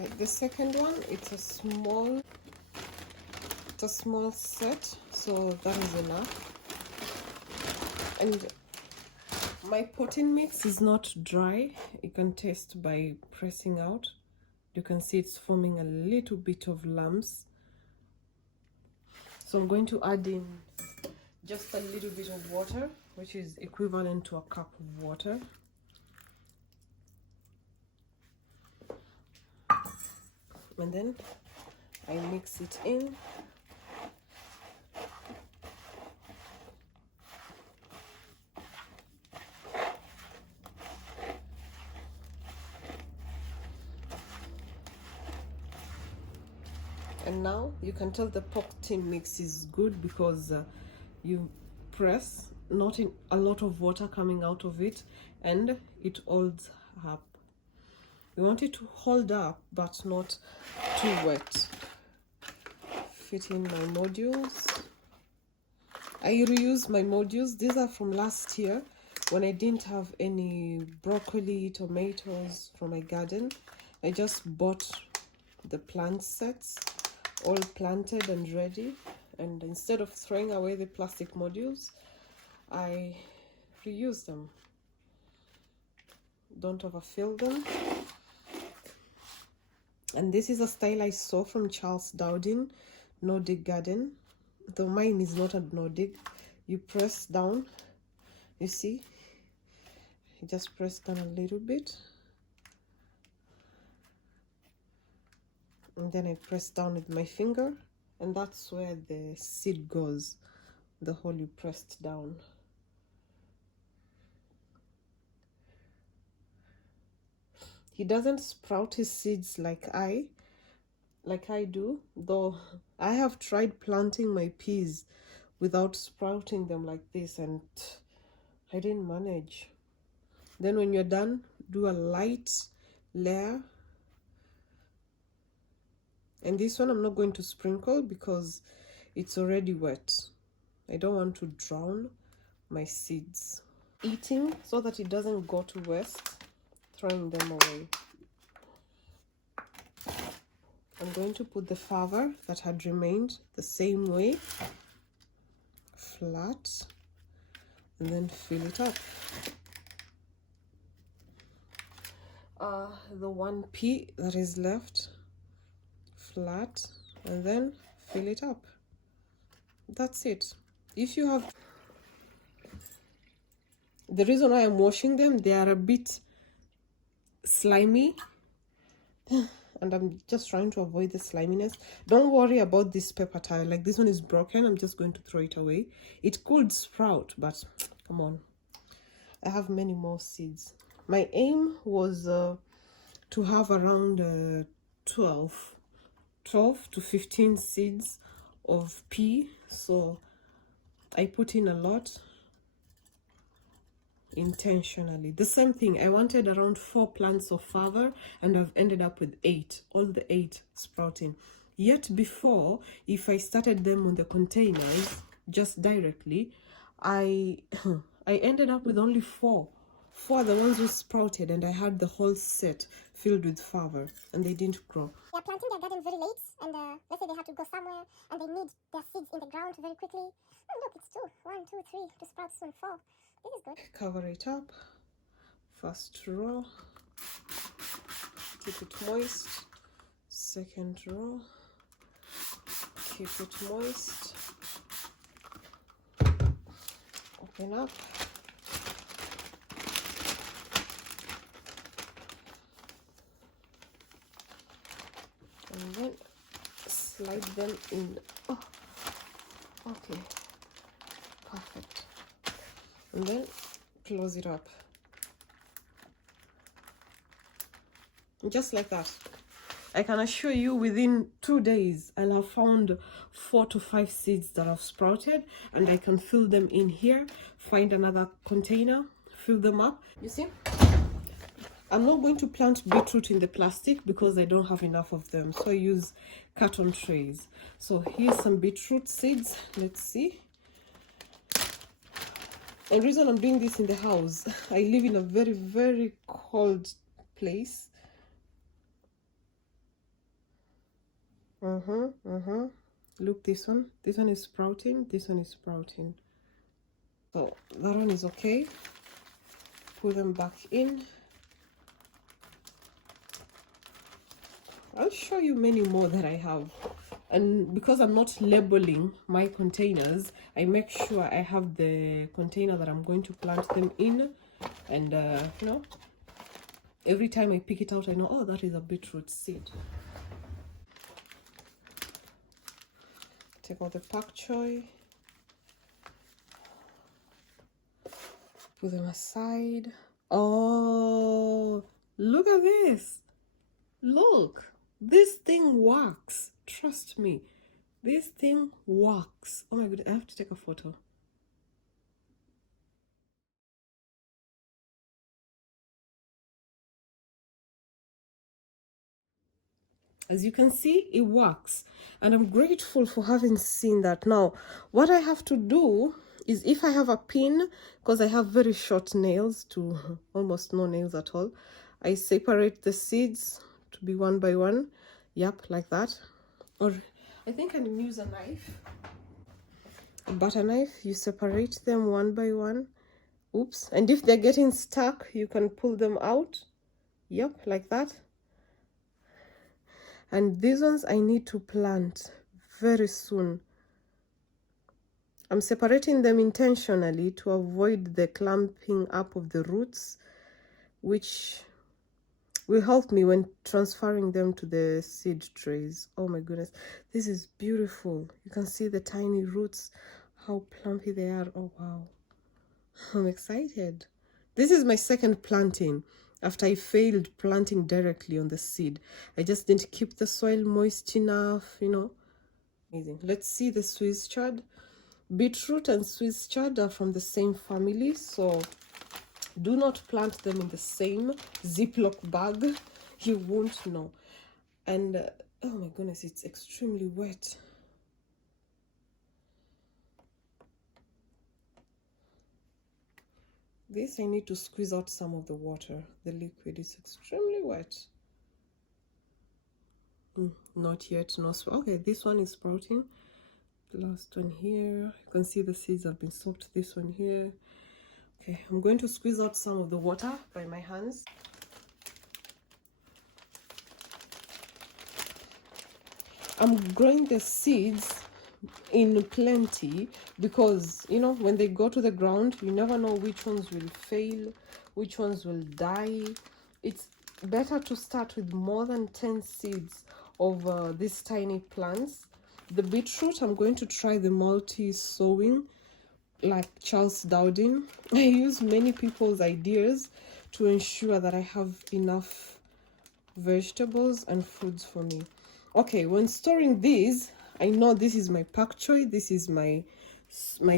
Okay, the second one, it's a small set, so that is enough. And my potting mix is not dry. You can taste by pressing out. You can see it's forming a little bit of lumps. So I'm going to add in just a little bit of water, which is equivalent to a cup of water. And then I mix it in. And now you can tell the potting mix is good because you press, not in a lot of water coming out of it, and it holds up. We want it to hold up but not too wet. Fit in my modules. I reuse my modules. These are from last year when I didn't have any broccoli, tomatoes from my garden. I just bought the plant sets, all planted and ready, and instead of throwing away the plastic modules, I reuse them. Don't overfill them. And this is a style I saw from Charles Dowdin, Nordic Garden, though mine is not a Nordic. You press down, you see, you just press down a little bit, and then I press down with my finger, and that's where the seed goes, the hole you pressed down. He doesn't sprout his seeds like I do, though I have tried planting my peas without sprouting them like this, and I didn't manage. Then when you're done, do a light layer. And this one I'm not going to sprinkle because it's already wet. I don't want to drown my seeds. Eating so that it doesn't go to waste, throwing them away. I'm going to put the fava that had remained the same way, flat, and then fill it up. The one pea that is left, flat, and then fill it up. That's it. If you have, the reason why I'm washing them, they are a bit slimy and I'm just trying to avoid the sliminess. Don't worry about this paper towel. Like, this one is broken. I'm just going to throw it away. It could sprout, but come on, I have many more seeds. My aim was to have around 12 to 15 seeds of pea, so I put in a lot intentionally. The same thing, I wanted around 4 plants of fava and I've ended up with 8, all the 8 sprouting. Yet before, if I started them on the containers just directly, I ended up with only 4 are the ones who sprouted, and I had the whole set filled with fava and they didn't grow. They're planting their garden very late, and let's say they have to go somewhere and they need their seeds in the ground very quickly. Oh, look, it's 2, 1, 2, 3 to sprout soon 4. This is good. Cover it up. First row, keep it moist. Second row, keep it moist. Open up. And then slide them in. Oh, okay, perfect. And then close it up. Just like that. I can assure you within 2 days I'll have found 4 to 5 seeds that have sprouted, and I can fill them in here, find another container, fill them up. You see, I'm not going to plant beetroot in the plastic because I don't have enough of them, so I use carton trays. So here's some beetroot seeds. Let's see. And the reason I'm doing this in the house, I live in a very, very cold place. Look, this one is sprouting, this one is sprouting. So that one is okay. Put them back in. I'll show you many more that I have. And because I'm not labeling my containers, I make sure I have the container that I'm going to plant them in. And you know, every time I pick it out, I know, oh, that is a beetroot seed. Take out the pak choi. Put them aside. Oh, look at this. Look, this thing works. Trust me, this thing works. Oh my goodness, I have to take a photo. As you can see, it works, and I'm grateful for having seen that. Now what I have to do is, if I have a pin, because I have very short nails to almost no nails at all, I separate the seeds to be one by one. Yep, like that. Or I think I can use a knife, a butter knife. You separate them one by one. Oops. And if they're getting stuck, you can pull them out. Yep, like that. And these ones I need to plant very soon. I'm separating them intentionally to avoid the clumping up of the roots, which will help me when transferring them to the seed trays. Oh my goodness, this is beautiful. You can see the tiny roots, how plumpy they are. Oh wow, I'm excited. This is my second planting after I failed planting directly on the seed. I just didn't keep the soil moist enough, you know. Amazing. Let's see the Swiss chard. Beetroot and Swiss chard are from the same family, so do not plant them in the same Ziploc bag. You won't know. And oh my goodness, it's extremely wet. This I need to squeeze out some of the water. The liquid is extremely wet. Not yet, no. Okay, this one is sprouting. The last one here. You can see the seeds have been soaked. This one here. Okay, I'm going to squeeze out some of the water by my hands. I'm growing the seeds in plenty because, you know, when they go to the ground, you never know which ones will fail, which ones will die. It's better to start with more than 10 seeds of these tiny plants. The beetroot, I'm going to try the multi-sowing like Charles Dowding. I use many people's ideas to ensure that I have enough vegetables and foods for me. Okay, when storing these, I know this is my pak choi, this is my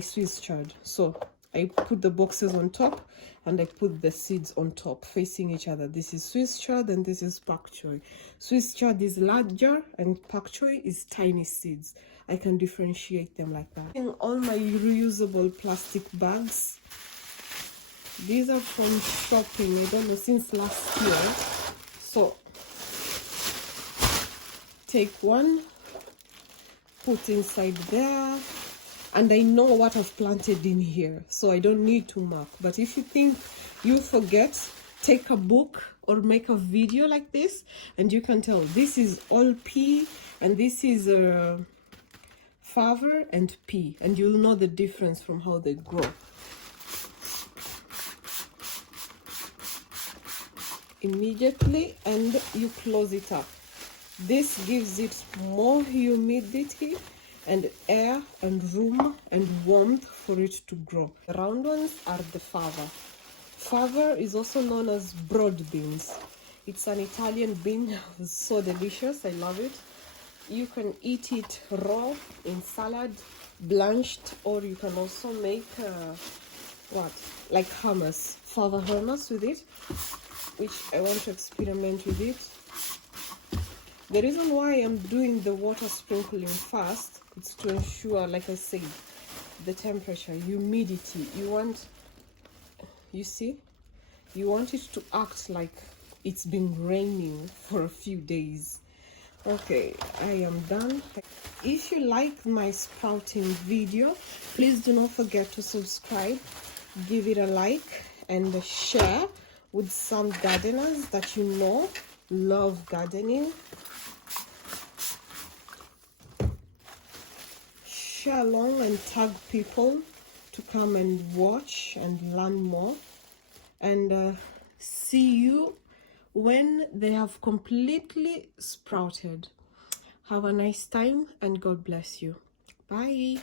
Swiss chard. So I put the boxes on top and I put the seeds on top facing each other. This is Swiss chard and this is pak choi. Swiss chard is larger and pak choi is tiny seeds. I can differentiate them like that. In all my reusable plastic bags, these are from shopping, I don't know, since last year. So take one, put inside there, and I know what I've planted in here, so I don't need to mark. But if you think you forget, take a book or make a video like this and you can tell this is all pea and this is fava and pea, and you'll know the difference from how they grow. Immediately, and you close it up. This gives it more humidity and air and room and warmth for it to grow. The round ones are the fava. Fava is also known as broad beans. It's an Italian bean. It's so delicious. I love it. You can eat it raw in salad, blanched, or you can also make like hummus, fava hummus with it, which I want to experiment with it. The reason why I'm doing the water sprinkling fast, it's to ensure, like I said, the temperature, humidity. You see, you want it to act like it's been raining for a few days. Okay, I am done. If you like my sprouting video, please do not forget to subscribe, give it a like, and share with some gardeners that you know love gardening. Share along and tag people to come and watch and learn more. And see you when they have completely sprouted. Have a nice time and God bless you. Bye.